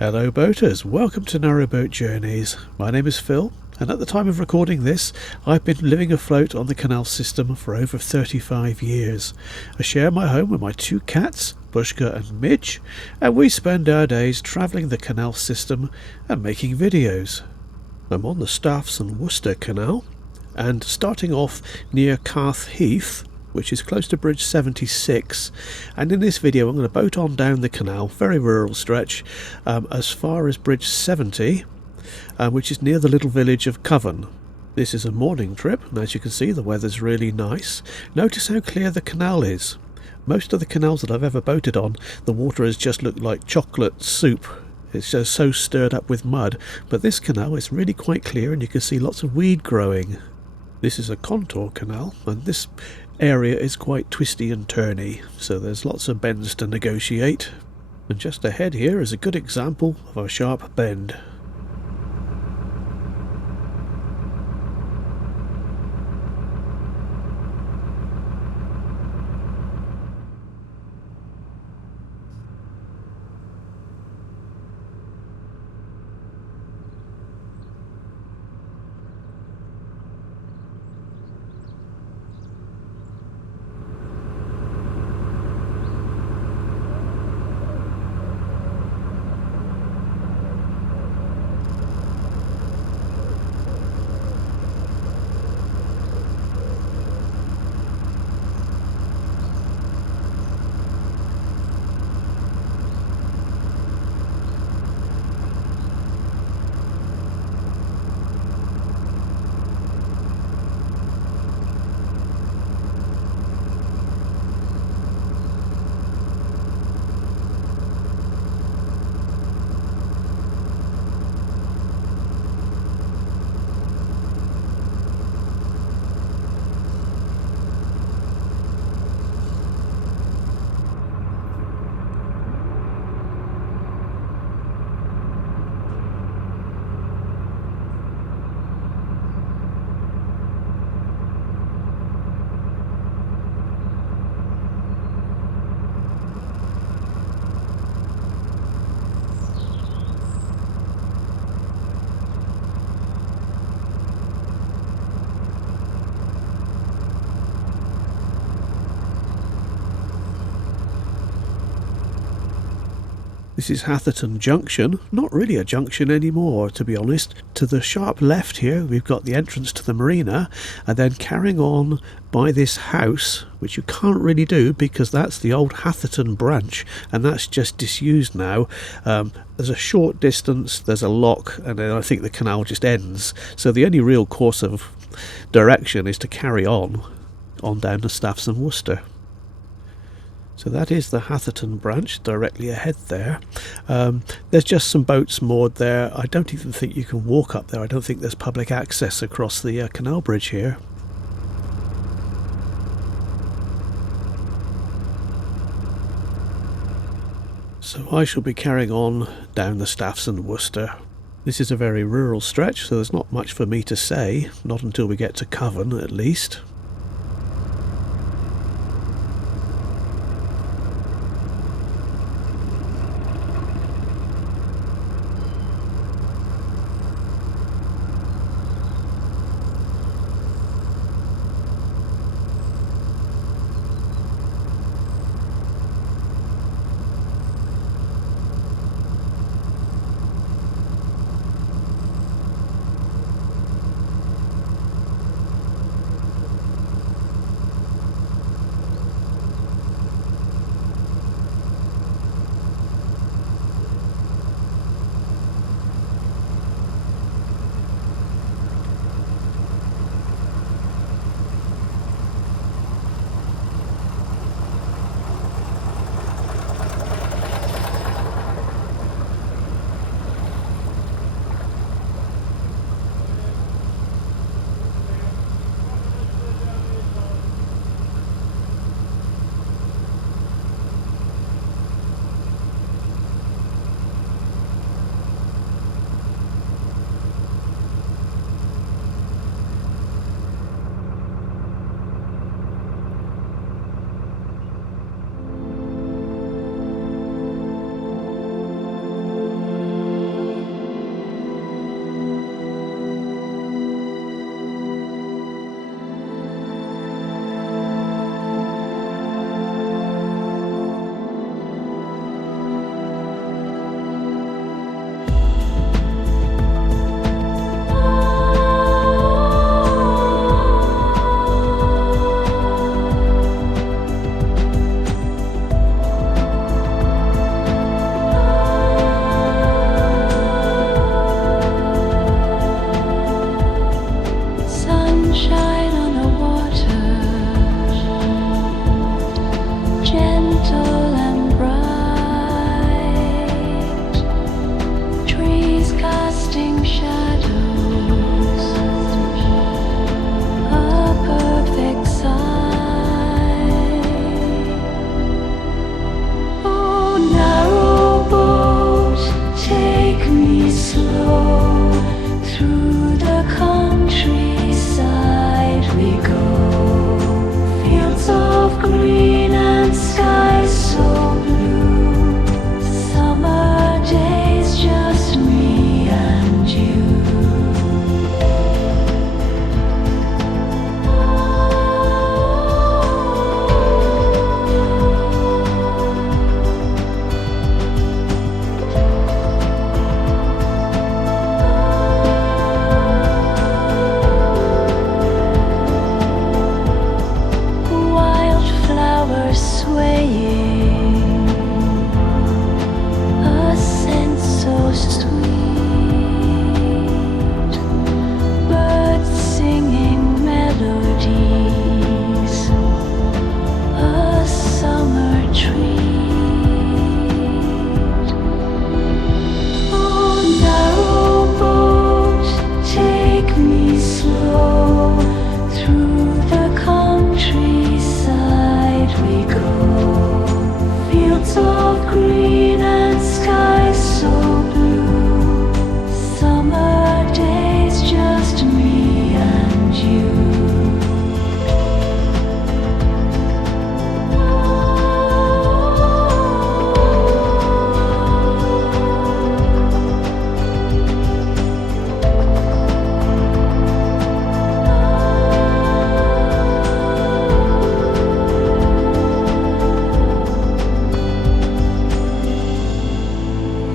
Hello boaters, welcome to Narrowboat Journeys. My name is Phil, and at the time of recording this, I've been living afloat on the canal system for over 35 years. I share my home with my two cats, Bushka and Midge, and we spend our days travelling the canal system and making videos. I'm on the Staffs and Worcester Canal, and starting off near Heath, which is close to Bridge 76, and in this video I'm going to boat on down the canal, very rural stretch, as far as Bridge 70, which is near the little village of Coven. This is a morning trip, and as you can see the weather's really nice. Notice how clear the canal is. Most of the canals that I've ever boated on, the water has just looked like chocolate soup. It's just so stirred up with mud, but this canal is really quite clear and you can see lots of weed growing. This is a contour canal, and this area is quite twisty and turny, so there's lots of bends to negotiate. And just ahead here is a good example of a sharp bend. This is Hatherton Junction, not really a junction anymore to be honest. To the sharp left here we've got the entrance to the marina, and then carrying on by this house, which you can't really do because that's the old Hatherton branch and that's just disused now. There's a short distance, there's a lock, and then I think the canal just ends, so the only real course of direction is to carry on down to Staffs and Worcester. So that is the Hatherton branch directly ahead there. There's just some boats moored there. I don't even think you can walk up there. I don't think there's public access across the canal bridge here. So I shall be carrying on down the Staffs and Worcester. This is a very rural stretch, so there's not much for me to say, not until we get to Coven at least.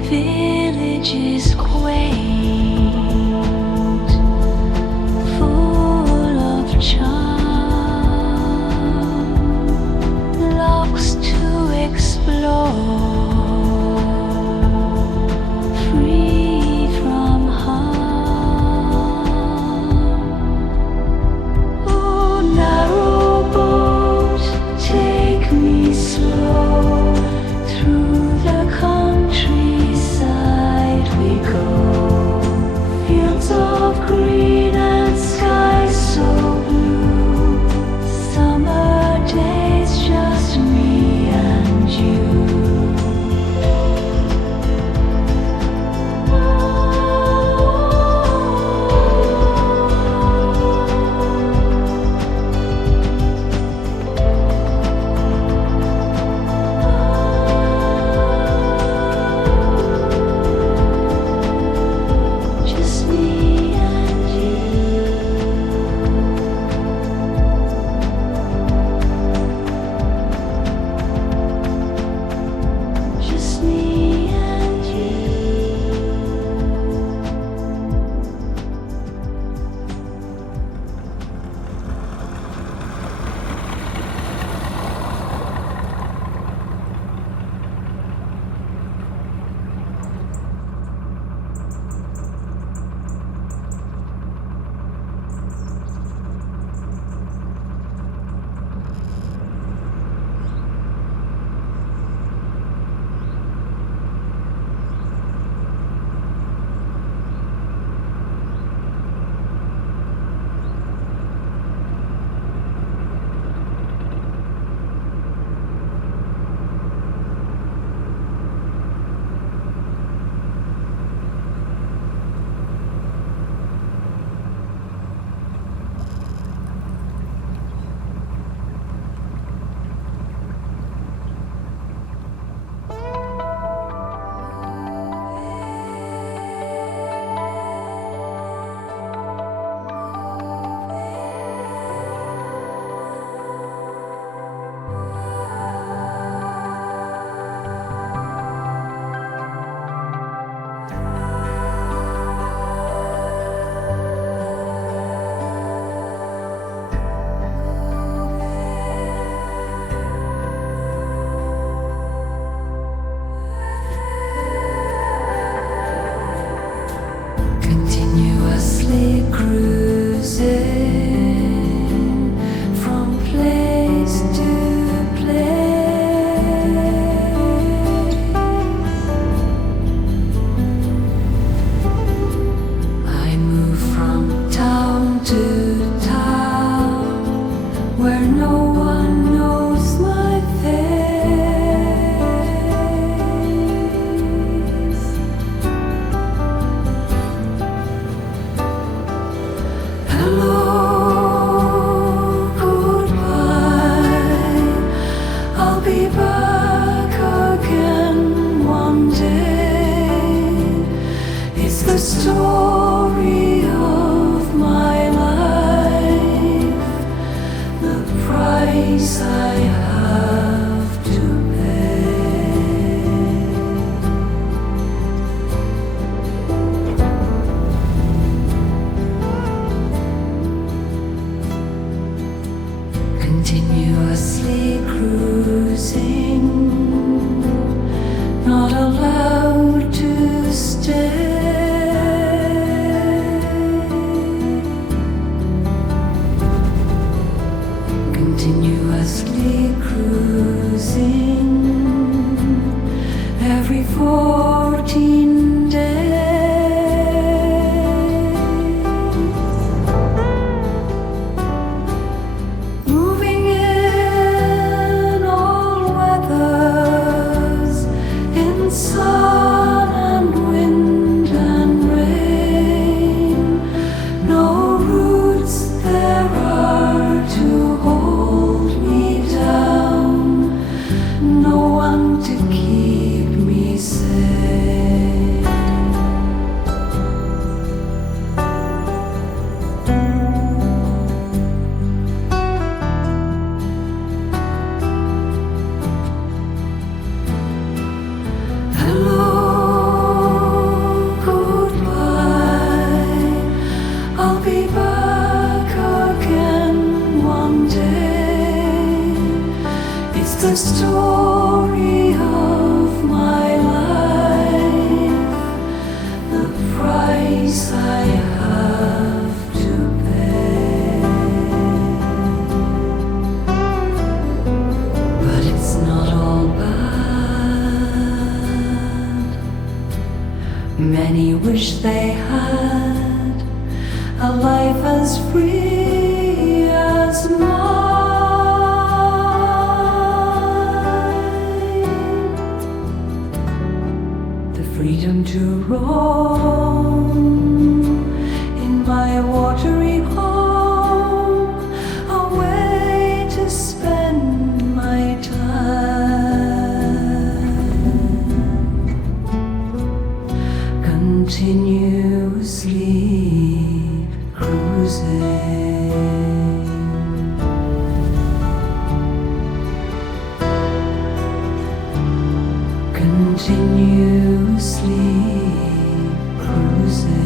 village is quaint, full of charm, locks to explore, free from harm. Oh, narrowboat, take me slow, through the countryside we go, fields of green and skies so blue, summer days just me and you. Just me and you. Just me and you. Continuously cruising from place to place, I move from town to town where no one knows my face. Hello, goodbye. I'll be back again one day. It's the story of my life, the price I have to pay. Continuously cruising, not allowed to stay. Continuously cruising every 14 days, moving in all weathers, in sun and wind and rain. No roots there are to hold me down, no one to keep me safe. Many wish they had a life as free as mine. The freedom to roam in my watery home, a way to spend my time, continuously cruising, continuously cruising.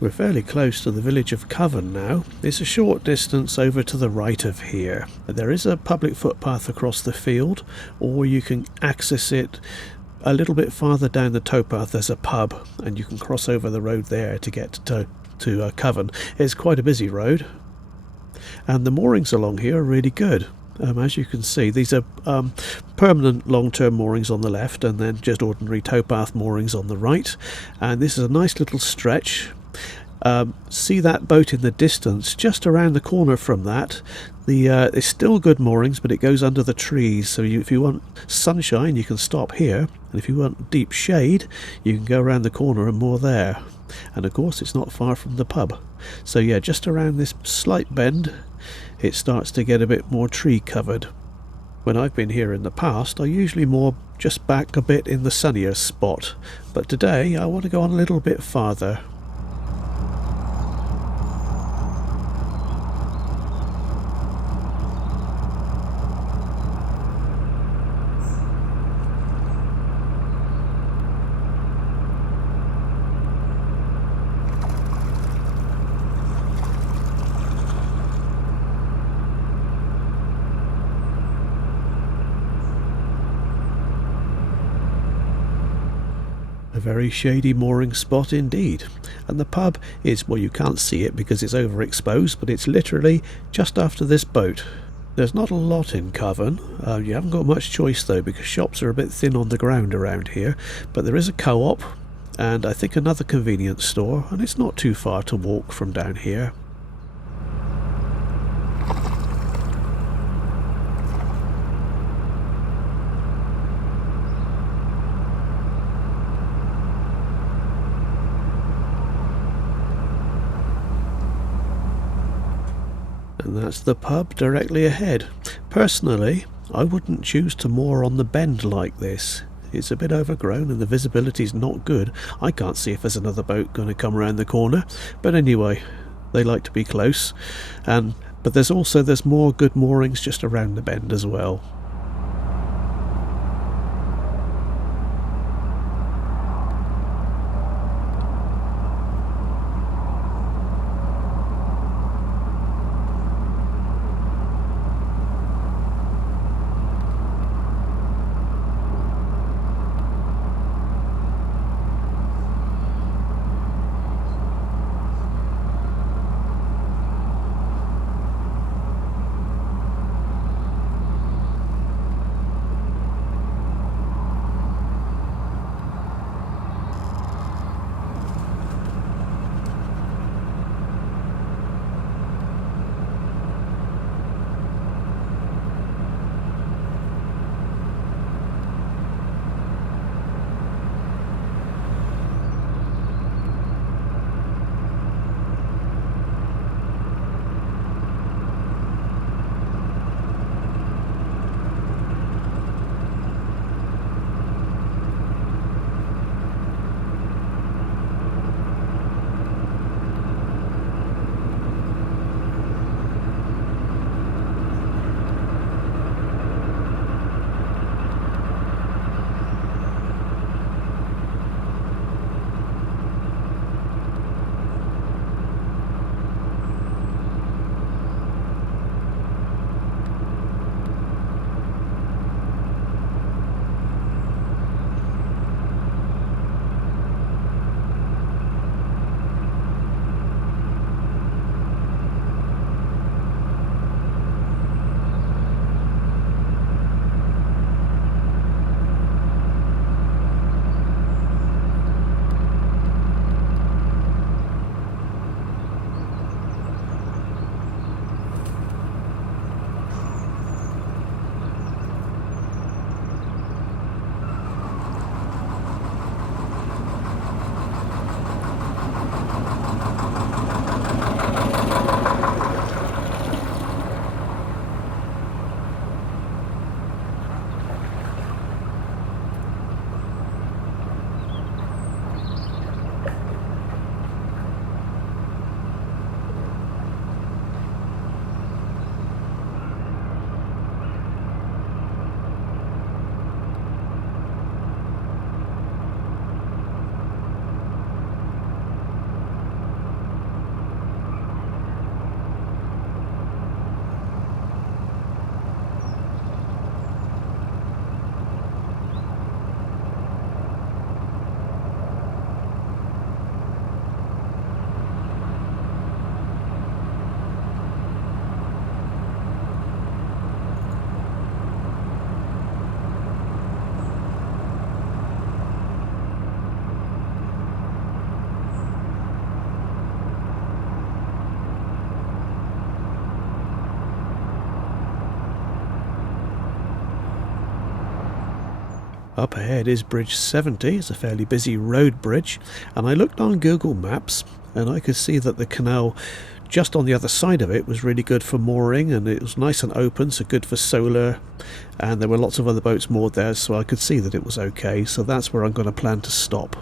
We're fairly close to the village of Coven now. It's a short distance over to the right of here. There is a public footpath across the field, or you can access it a little bit farther down the towpath. There's a pub and you can cross over the road there to get to Coven. It's quite a busy road, and the moorings along here are really good. As you can see, these are permanent long-term moorings on the left, and then just ordinary towpath moorings on the right. And this is a nice little stretch. See that boat in the distance? Just around the corner from that, it's still good moorings, but it goes under the trees. So if you want sunshine, you can stop here, and if you want deep shade, you can go around the corner and moor there. And of course, it's not far from the pub. So yeah, just around this slight bend, it starts to get a bit more tree covered. When I've been here in the past, I usually moor just back a bit in the sunnier spot, but today I want to go on a little bit farther. A very shady mooring spot indeed. And the pub is, well, you can't see it because it's overexposed, but it's literally just after this boat. There's not a lot in Coven. You haven't got much choice though, because shops are a bit thin on the ground around here. But there is a co-op and I think another convenience store, and it's not too far to walk from down here. And that's the pub directly ahead. Personally, I wouldn't choose to moor on the bend like this. It's a bit overgrown and the visibility's not good. I can't see if there's another boat going to come around the corner. But anyway, they like to be close. But there's more good moorings just around the bend as well. Up ahead is Bridge 70. It's a fairly busy road bridge, and I looked on Google Maps and I could see that the canal just on the other side of it was really good for mooring, and it was nice and open, so good for solar, and there were lots of other boats moored there, so I could see that it was okay. So that's where I'm going to plan to stop.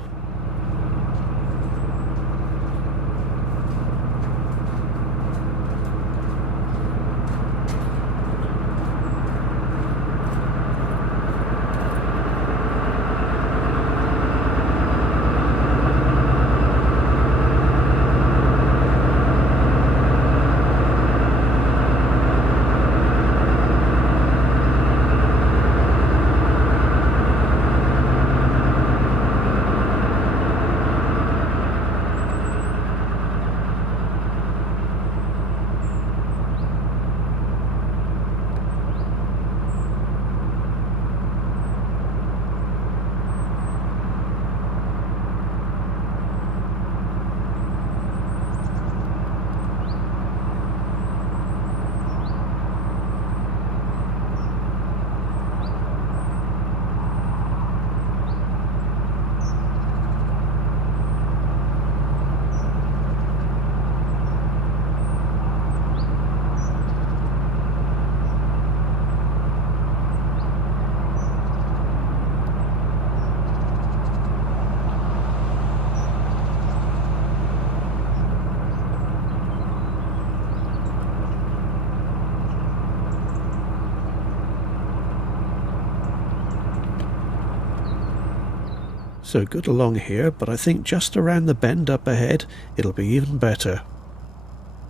So good along here, but I think just around the bend up ahead it'll be even better.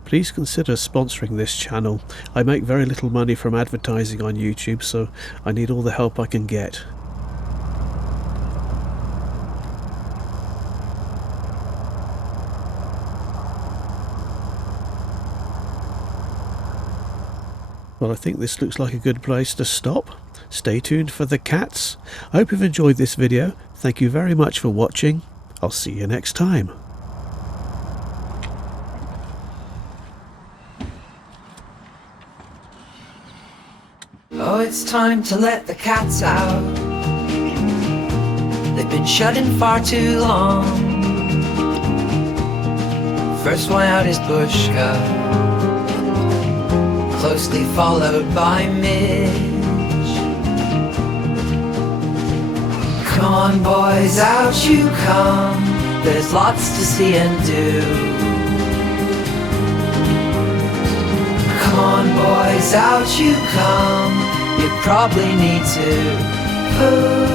Please consider sponsoring this channel. I make very little money from advertising on YouTube, so I need all the help I can get. Well, I think this looks like a good place to stop. Stay tuned for the cats. I hope you've enjoyed this video. Thank you very much for watching. I'll see you next time. Oh, it's time to let the cats out. They've been shut in far too long. First one out is Bushka, closely followed by Midge. Come on boys, out you come. There's lots to see and do. Come on boys, out you come. You probably need to poo.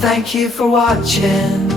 Thank you for watching.